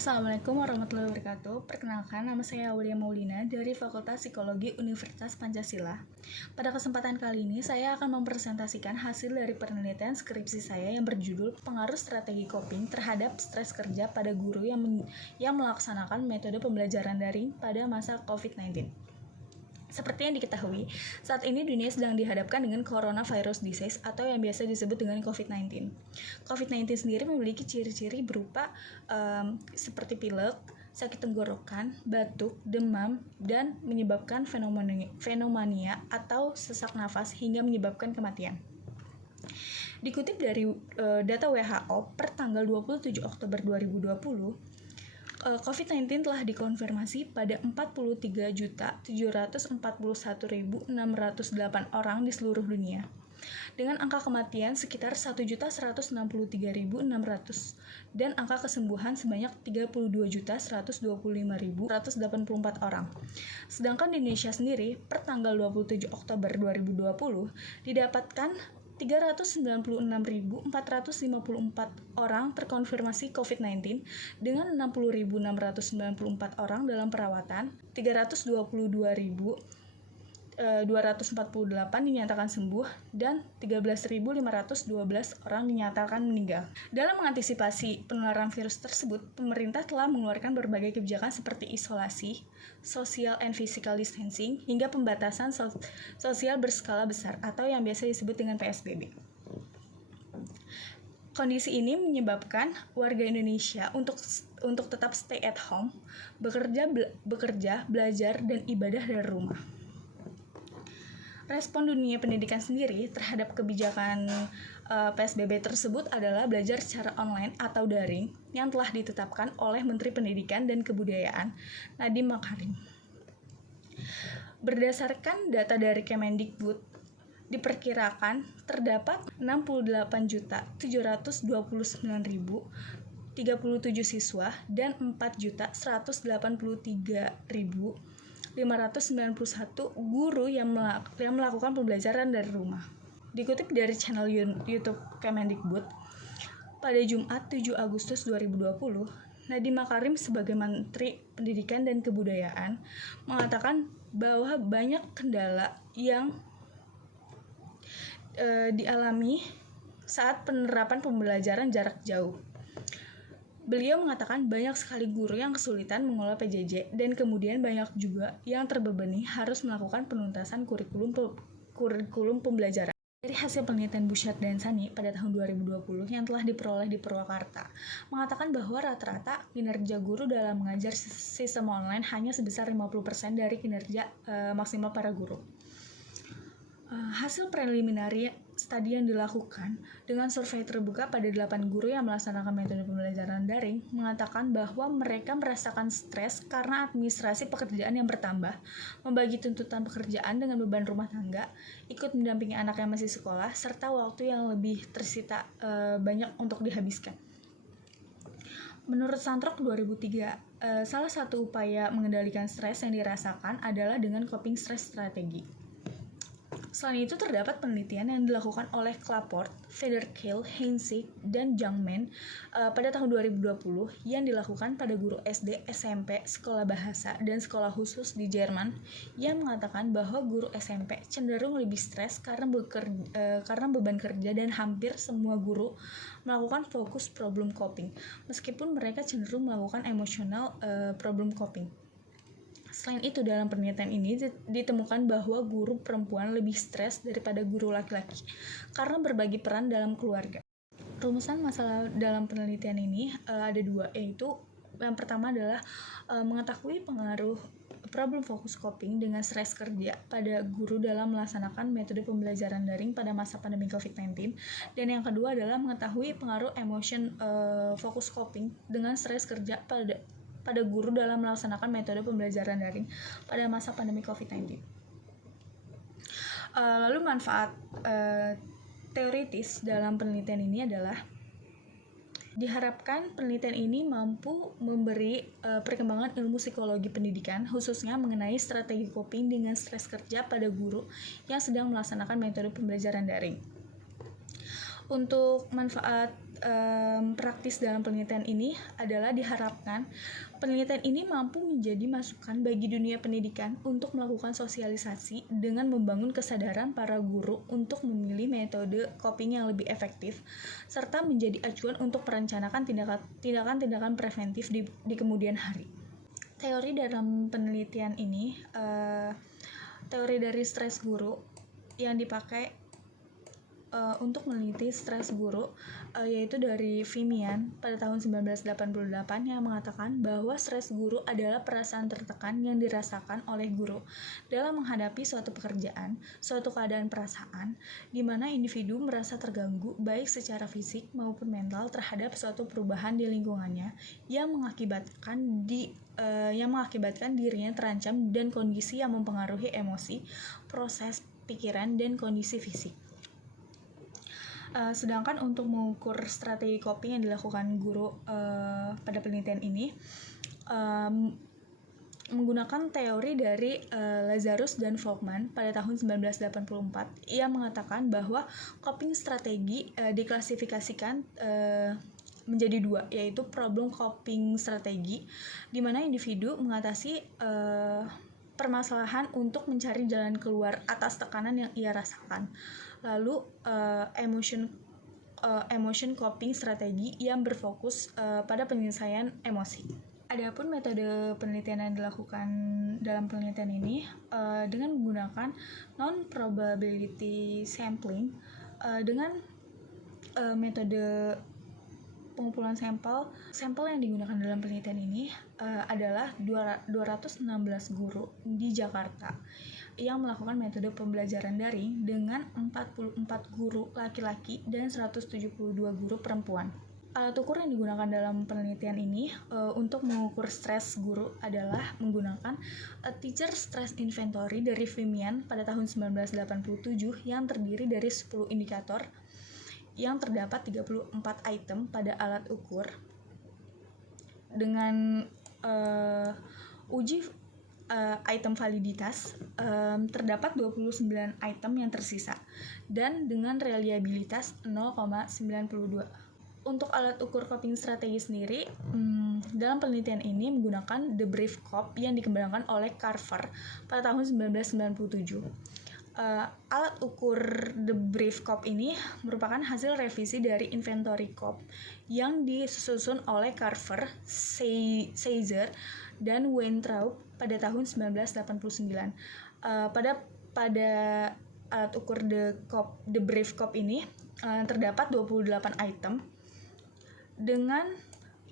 Assalamualaikum warahmatullahi wabarakatuh. Perkenalkan, nama saya Aulia Maulina dari Fakultas Psikologi Universitas Pancasila. Pada kesempatan kali ini, saya akan mempresentasikan hasil dari penelitian skripsi saya yang berjudul Pengaruh Strategi Coping terhadap Stres Kerja pada Guru yang melaksanakan metode pembelajaran daring pada masa COVID-19. Seperti yang diketahui, saat ini dunia sedang dihadapkan dengan coronavirus disease atau yang biasa disebut dengan COVID-19. COVID-19 sendiri memiliki ciri-ciri berupa seperti pilek, sakit tenggorokan, batuk, demam, dan menyebabkan pneumonia atau sesak nafas hingga menyebabkan kematian. Dikutip dari data WHO per tanggal 27 Oktober 2020, COVID-19 telah dikonfirmasi pada 43.741.608 orang di seluruh dunia, dengan angka kematian sekitar 1.163.600 dan angka kesembuhan sebanyak 32.125.184 orang. Sedangkan di Indonesia sendiri, per tanggal 27 Oktober 2020, didapatkan 396.454 orang terkonfirmasi COVID-19 dengan 60.694 orang dalam perawatan, 322.248 dinyatakan sembuh, dan 13.512 orang dinyatakan meninggal. Dalam mengantisipasi penularan virus tersebut, pemerintah telah mengeluarkan berbagai kebijakan seperti isolasi, social and physical distancing, hingga pembatasan sosial berskala besar atau yang biasa disebut dengan PSBB. Kondisi ini menyebabkan warga Indonesia untuk tetap stay at home, bekerja, belajar, dan ibadah dari rumah. Respon dunia pendidikan sendiri terhadap kebijakan PSBB tersebut adalah belajar secara online atau daring yang telah ditetapkan oleh Menteri Pendidikan dan Kebudayaan Nadiem Makarim. Berdasarkan data dari Kemendikbud, diperkirakan terdapat 68.729.037 siswa dan 4.183.591 guru yang melakukan pembelajaran dari rumah. Dikutip dari channel YouTube Kemendikbud, pada Jumat 7 Agustus 2020, Nadiem Makarim sebagai Menteri Pendidikan dan Kebudayaan mengatakan bahwa banyak kendala yang dialami saat penerapan pembelajaran jarak jauh. Beliau mengatakan banyak sekali guru yang kesulitan mengelola PJJ dan kemudian banyak juga yang terbebani harus melakukan penuntasan kurikulum pembelajaran. Dari hasil penelitian Busyat dan Sani pada tahun 2020 yang telah diperoleh di Purwakarta, mengatakan bahwa rata-rata kinerja guru dalam mengajar sistem online hanya sebesar 50% dari kinerja maksimal para guru. Hasil preliminary studi yang dilakukan dengan survei terbuka pada 8 guru yang melaksanakan metode pembelajaran daring mengatakan bahwa mereka merasakan stres karena administrasi pekerjaan yang bertambah, membagi tuntutan pekerjaan dengan beban rumah tangga, ikut mendampingi anak yang masih sekolah, serta waktu yang lebih tersita banyak untuk dihabiskan. Menurut Santrok 2003, salah satu upaya mengendalikan stres yang dirasakan adalah dengan coping stress strategi. Selain itu, terdapat penelitian yang dilakukan oleh Klappert, Federkiel, Heinzig, dan Jungmann pada tahun 2020 yang dilakukan pada guru SD, SMP, sekolah bahasa, dan sekolah khusus di Jerman yang mengatakan bahwa guru SMP cenderung lebih stres karena beban kerja dan hampir semua guru melakukan fokus problem coping, meskipun mereka cenderung melakukan emotional problem coping. Selain itu, dalam penelitian ini ditemukan bahwa guru perempuan lebih stres daripada guru laki-laki karena berbagi peran dalam keluarga. Rumusan masalah dalam penelitian ini ada dua, yaitu yang pertama adalah mengetahui pengaruh problem focus coping dengan stres kerja pada guru dalam melaksanakan metode pembelajaran daring pada masa pandemi COVID-19, dan yang kedua adalah mengetahui pengaruh emotion focus coping dengan stres kerja pada guru dalam melaksanakan metode pembelajaran daring pada masa pandemi COVID-19. Lalu manfaat teoritis dalam penelitian ini adalah diharapkan penelitian ini mampu memberi perkembangan ilmu psikologi pendidikan, khususnya mengenai strategi coping dengan stres kerja pada guru yang sedang melaksanakan metode pembelajaran daring. Untuk manfaat praktis dalam penelitian ini adalah diharapkan penelitian ini mampu menjadi masukan bagi dunia pendidikan untuk melakukan sosialisasi dengan membangun kesadaran para guru untuk memilih metode coping yang lebih efektif, serta menjadi acuan untuk merencanakan tindakan-tindakan preventif di kemudian hari. Teori dalam penelitian ini, teori dari stres guru yang dipakai untuk meneliti stres guru, yaitu dari Vimian pada tahun 1988 yang mengatakan bahwa stres guru adalah perasaan tertekan yang dirasakan oleh guru dalam menghadapi suatu pekerjaan, suatu keadaan perasaan, di mana individu merasa terganggu baik secara fisik maupun mental terhadap suatu perubahan di lingkungannya yang mengakibatkan dirinya terancam dan kondisi yang mempengaruhi emosi, proses pikiran, dan kondisi fisik. Sedangkan untuk mengukur strategi coping yang dilakukan guru pada penelitian ini menggunakan teori dari Lazarus dan Volkmann pada tahun 1984. Ia mengatakan bahwa coping strategi diklasifikasikan menjadi dua, yaitu problem coping strategi, di mana individu mengatasi permasalahan untuk mencari jalan keluar atas tekanan yang ia rasakan. Lalu emotion coping strategi yang berfokus pada penyelesaian emosi. Adapun metode penelitian yang dilakukan dalam penelitian ini dengan menggunakan non-probability sampling, dengan metode pengumpulan sampel yang digunakan dalam penelitian ini adalah 216 guru di Jakarta yang melakukan metode pembelajaran daring dengan 44 guru laki-laki dan 172 guru perempuan. Alat ukur yang digunakan dalam penelitian ini untuk mengukur stres guru adalah menggunakan Teacher Stress Inventory dari Vimian pada tahun 1987 yang terdiri dari 10 indikator yang terdapat 34 item pada alat ukur. Dengan uji item validitas, terdapat 29 item yang tersisa, dan dengan reliabilitas 0,92. Untuk alat ukur coping strategi sendiri, dalam penelitian ini menggunakan The Brief Cop yang dikembangkan oleh Carver pada tahun 1997. Alat ukur The Brief Cop ini merupakan hasil revisi dari Inventory Cop yang disusun oleh Carver, Seizer, dan Weintraub pada tahun 1989. Pada alat ukur The Brief Cop ini terdapat 28 item dengan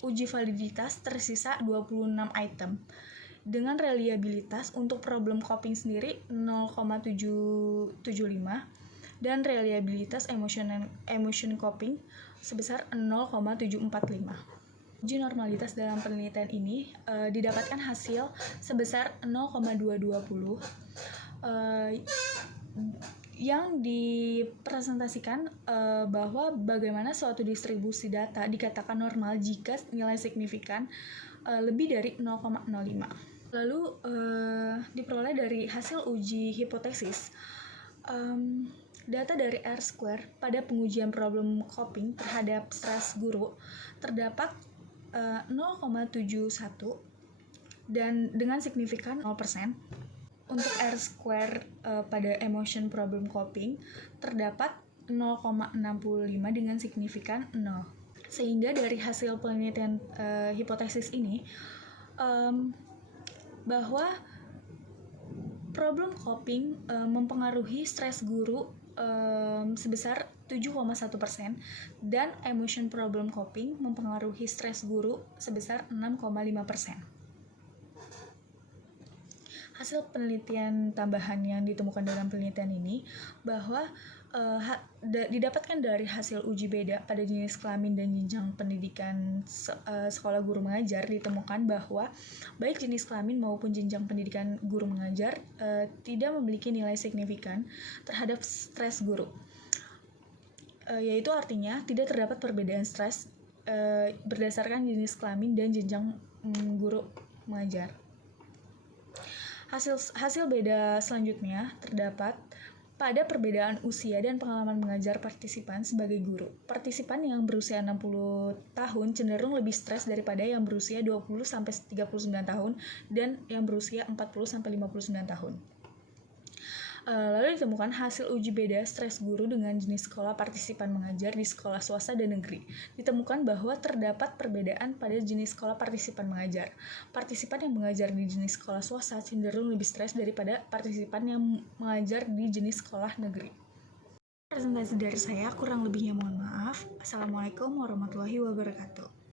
uji validitas tersisa 26 item. Dengan reliabilitas untuk problem coping sendiri 0,775 dan reliabilitas emotion coping sebesar 0,745. Uji normalitas dalam penelitian ini didapatkan hasil sebesar 0,220 yang dipresentasikan bahwa bagaimana suatu distribusi data dikatakan normal jika nilai signifikan lebih dari 0,05. Lalu diperoleh dari hasil uji hipotesis, data dari R-square pada pengujian problem coping terhadap stres guru terdapat 0,71 dan dengan signifikan 0%. Untuk R-square pada emotion problem coping terdapat 0,65 dengan signifikan 0. Sehingga dari hasil penelitian hipotesis ini bahwa problem coping mempengaruhi stres guru sebesar 7,1% dan emotion problem coping mempengaruhi stres guru sebesar 6,5%. Hasil penelitian tambahan yang ditemukan dalam penelitian ini bahwa didapatkan dari hasil uji beda pada jenis kelamin dan jenjang pendidikan sekolah guru mengajar, ditemukan bahwa baik jenis kelamin maupun jenjang pendidikan guru mengajar tidak memiliki nilai signifikan terhadap stres guru, yaitu artinya tidak terdapat perbedaan stres berdasarkan jenis kelamin dan jenjang guru mengajar. Hasil beda selanjutnya terdapat pada perbedaan usia dan pengalaman mengajar partisipan sebagai guru. Partisipan yang berusia 60 tahun cenderung lebih stres daripada yang berusia 20-39 tahun dan yang berusia 40-59 tahun. Lalu ditemukan hasil uji beda stres guru dengan jenis sekolah partisipan mengajar di sekolah swasta dan negeri. Ditemukan bahwa terdapat perbedaan pada jenis sekolah partisipan mengajar. Partisipan yang mengajar di jenis sekolah swasta cenderung lebih stres daripada partisipan yang mengajar di jenis sekolah negeri. Presentasi dari saya, kurang lebihnya mohon maaf. Assalamualaikum warahmatullahi wabarakatuh.